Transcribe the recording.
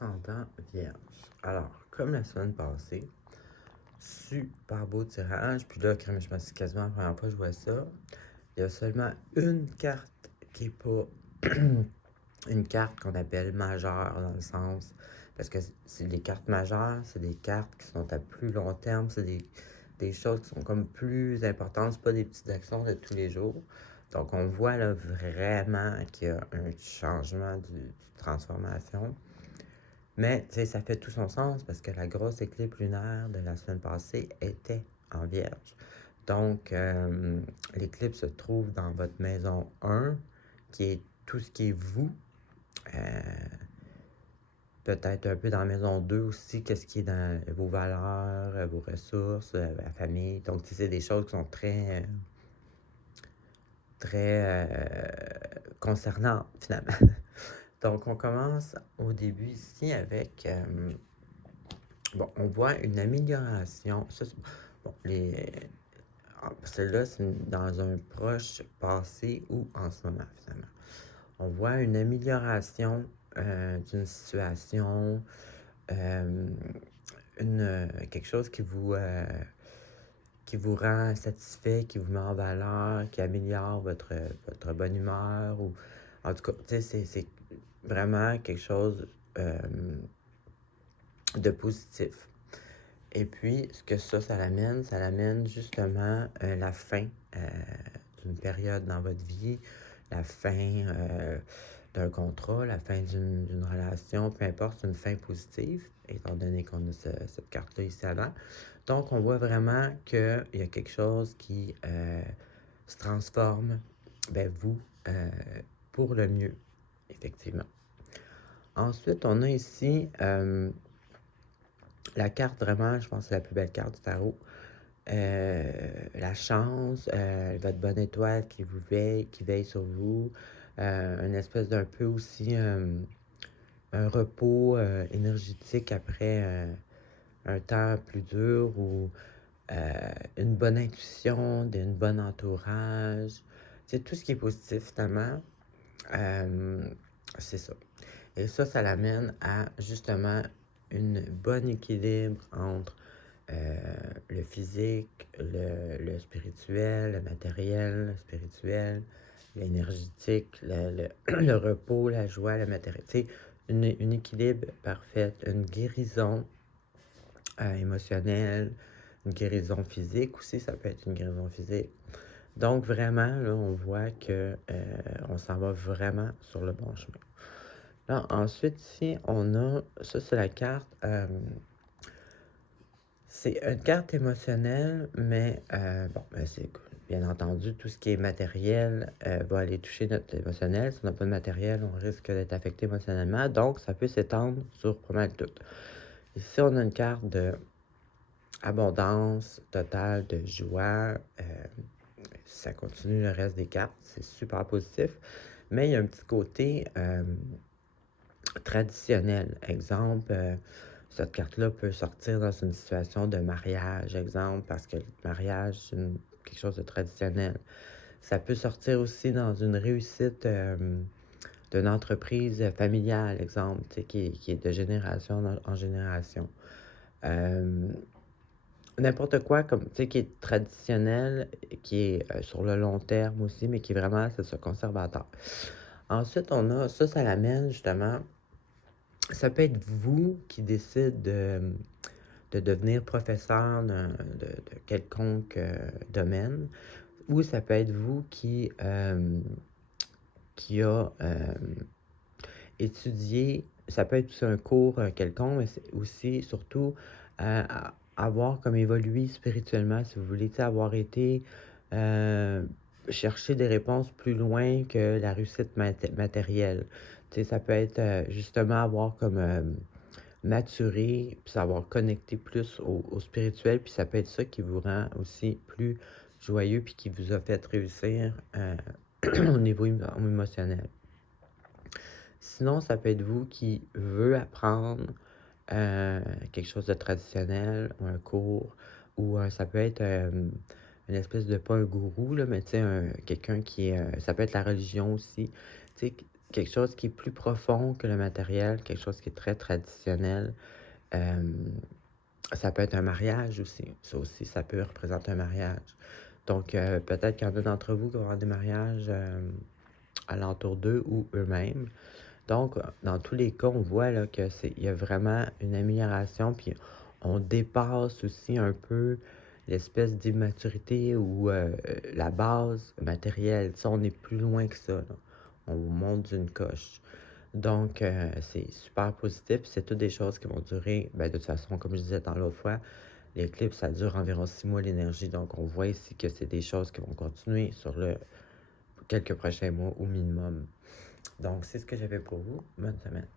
ascendant Vierge. Alors, comme la semaine passée, super beau tirage. Puis là, je me suis quasiment la première fois que je vois ça. Il y a seulement une carte qui n'est pas une carte qu'on appelle majeure dans le sens. Parce que c'est des cartes majeures, c'est des cartes qui sont à plus long terme, c'est des choses qui sont comme plus importantes, c'est pas des petites actions de tous les jours. Donc, on voit là vraiment qu'il y a un changement du transformation. Mais, tu sais, ça fait tout son sens parce que la grosse éclipse lunaire de la semaine passée était en Vierge. Donc, l'éclipse se trouve dans votre maison 1, qui est tout ce qui est vous. Euh, Peut-être un peu dans la maison 2 aussi, qu'est-ce qui est dans vos valeurs, vos ressources, la famille. Donc, tu sais, c'est des choses qui sont très concernantes, finalement. Donc, on commence au début ici avec... bon, on voit une amélioration. Ça, bon, celle-là, c'est dans un proche passé ou en ce moment, finalement. On voit une amélioration d'une situation, quelque chose qui vous rend satisfait, qui vous met en valeur, qui améliore votre bonne humeur. Ou, en tout cas, tu sais, c'est vraiment quelque chose de positif. Et puis, ce que ça l'amène justement la fin d'une période dans votre vie, la fin d'un contrat, la fin d'une relation, peu importe, une fin positive, étant donné qu'on a cette carte-là ici avant. Donc, on voit vraiment qu'il y a quelque chose qui se transforme, vous, pour le mieux, effectivement. Ensuite, on a ici la carte, vraiment, je pense que c'est la plus belle carte du tarot. La chance, votre bonne étoile qui veille sur vous. Une espèce d'un peu aussi un repos énergétique après un temps plus dur ou une bonne intuition, un bon entourage. C'est tout ce qui est positif finalement. C'est ça. Et ça l'amène à justement une bonne équilibre entre le physique, le spirituel, le matériel, le spirituel, l'énergétique, le repos, la joie, le matériel. Tu sais, une équilibre parfaite, une guérison émotionnelle, une guérison physique aussi, ça peut être une guérison physique. Donc vraiment, là, on voit que on s'en va vraiment sur le bon chemin. Là, ensuite, ici, on a, ça c'est la carte, c'est une carte émotionnelle, mais bon, c'est bien entendu, tout ce qui est matériel va aller toucher notre émotionnel. Si on n'a pas de matériel, on risque d'être affecté émotionnellement, donc ça peut s'étendre sur pas mal tout. Ici, on a une carte de abondance totale, de joie. Ça continue le reste des cartes, c'est super positif. Mais il y a un petit côté traditionnel. Exemple, cette carte-là peut sortir dans une situation de mariage, exemple, parce que le mariage, c'est quelque chose de traditionnel. Ça peut sortir aussi dans une réussite d'une entreprise familiale, exemple, qui est de génération en génération. N'importe quoi comme tu sais qui est traditionnel, qui est sur le long terme aussi, mais qui est vraiment, c'est ça, conservateur. Ensuite, on a ça l'amène justement. Ça peut être vous qui décide de devenir professeur de quelconque domaine, ou ça peut être vous qui a étudié, ça peut être aussi un cours quelconque, mais c'est aussi, surtout, avoir comme évolué spirituellement, si vous voulez, avoir été chercher des réponses plus loin que la réussite matérielle. Ça peut être justement avoir comme maturé, puis savoir connecter plus au spirituel, puis ça peut être ça qui vous rend aussi plus joyeux, puis qui vous a fait réussir au niveau émotionnel. Sinon, ça peut être vous qui veut apprendre quelque chose de traditionnel, ou un cours, ou ça peut être une espèce de, pas un gourou, là, mais tu sais, quelqu'un qui est... ça peut être la religion aussi. Tu sais, quelque chose qui est plus profond que le matériel, quelque chose qui est très traditionnel. Euh, Ça peut être un mariage aussi. Ça aussi, ça peut représenter un mariage. Donc, peut-être qu'il y en a d'entre vous qui vont avoir des mariages alentour d'eux ou eux-mêmes. Donc, dans tous les cas, on voit là, il y a vraiment une amélioration, puis on dépasse aussi un peu l'espèce d'immaturité ou la base matérielle. Ça, on est plus loin que ça, là. On monte d'une coche. Donc, c'est super positif. C'est toutes des choses qui vont durer, ben, de toute façon, comme je disais dans l'autre fois, l'éclipse, ça dure environ 6 mois l'énergie. Donc, on voit ici que c'est des choses qui vont continuer sur quelques prochains mois au minimum. Donc, c'est ce que j'avais pour vous. Bonne semaine.